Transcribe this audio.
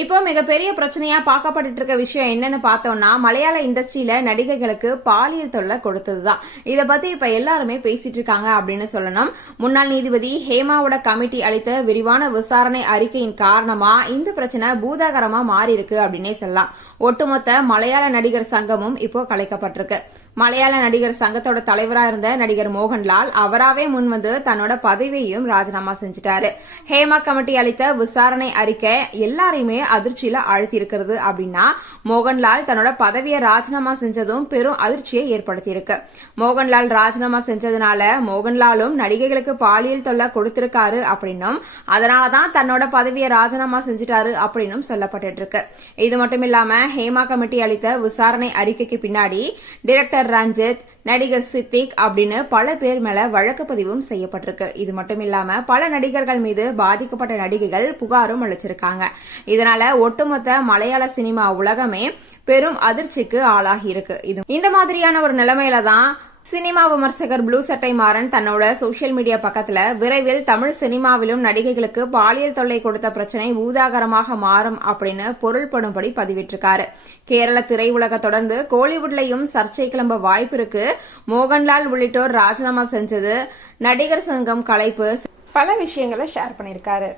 இப்போ மிகப்பெரிய பிரச்சனையா பார்க்கப்பட்டு இருக்க விஷயம் என்னன்னு பார்த்தோம்னா, மலையாள இண்டஸ்ட்ரியில நடிகைகளுக்கு பாலியல் தொல்லை கொடுத்ததுதான். இத பத்தி இப்ப எல்லாருமே பேசிட்டு இருக்காங்க அப்படின்னு சொல்லணும். முன்னாள் நீதிபதி ஹேமாவோட கமிட்டி அளித்த விரிவான விசாரணை அறிக்கையின் காரணமா இந்த பிரச்சனை பூதாகரமா மாறி இருக்கு அப்படின்னே சொல்லலாம். ஒட்டுமொத்த மலையாள நடிகர் சங்கமும் இப்போ கலைக்கப்பட்டிருக்கு. மலையாள நடிகர் சங்கத்தோட தலைவரா இருந்த நடிகர் மோகன்லால் அவராவே முன்வந்து தன்னோட பதவியையும் ராஜினாமா செஞ்சுட்டாரு. ஹேமா கமிட்டி அளித்த விசாரணை அறிக்கை எல்லாரையுமே அதிர்ச்சியில ஆழ்த்தி இருக்கிறது அப்படின்னா, மோகன்லால் தன்னோட பதவியை ராஜினாமா செஞ்சதும் பெரும் அதிர்ச்சியை ஏற்படுத்தியிருக்கு. மோகன்லால் ராஜினாமா செஞ்சதுனால மோகன்லாலும் நடிகைகளுக்கு பாலியல் தொல்லை கொடுத்திருக்காரு அப்படின்னும், அதனாலதான் தன்னோட பதவியை ராஜினாமா செஞ்சுட்டாரு அப்படின்னும் சொல்லப்பட்டு இருக்கு. இது மட்டும் இல்லாம ஹேமா கமிட்டி அளித்த விசாரணை அறிக்கைக்கு பின்னாடி டைரக்டர் ரஞ்சித், நடிகர் சித்திக் அப்படின்னு பல பேர் மேல வழக்கு பதிவும் செய்யப்பட்டிருக்கு. இது மட்டும் இல்லாம பல நடிகர்கள் மீது பாதிக்கப்பட்ட நடிகைகள் புகாரும் அளிச்சிருக்காங்க. இதனால ஒட்டுமொத்த மலையாள சினிமா உலகமே பெரும் அதிர்ச்சிக்கு ஆளாகி இருக்கு. இந்த மாதிரியான ஒரு நிலைமையில தான் சினிமா விமர்சகர் ப்ளூ சட்டை மாறன் தன்னோட சோசியல் மீடியா பக்கத்துல விரைவில் தமிழ் சினிமாவிலும் நடிகைகளுக்கு பாலியல் தொல்லை கொடுத்த பிரச்சனை பூதாகரமாக மாறும் அப்படின்னு பொருள்படும்படி பதிவிட்டிருக்காரு. கேரள திரையுலக தொடர்ந்து கோலிவுட்லயும் சர்ச்சை கிளம்ப வாய்ப்பு இருக்கு. மோகன்லால் உள்ளிட்டோர் ராஜினாமா செஞ்சது, நடிகர் சங்கம் கலைப்பு, பல விஷயங்களை ஷேர் பண்ணிருக்காரு.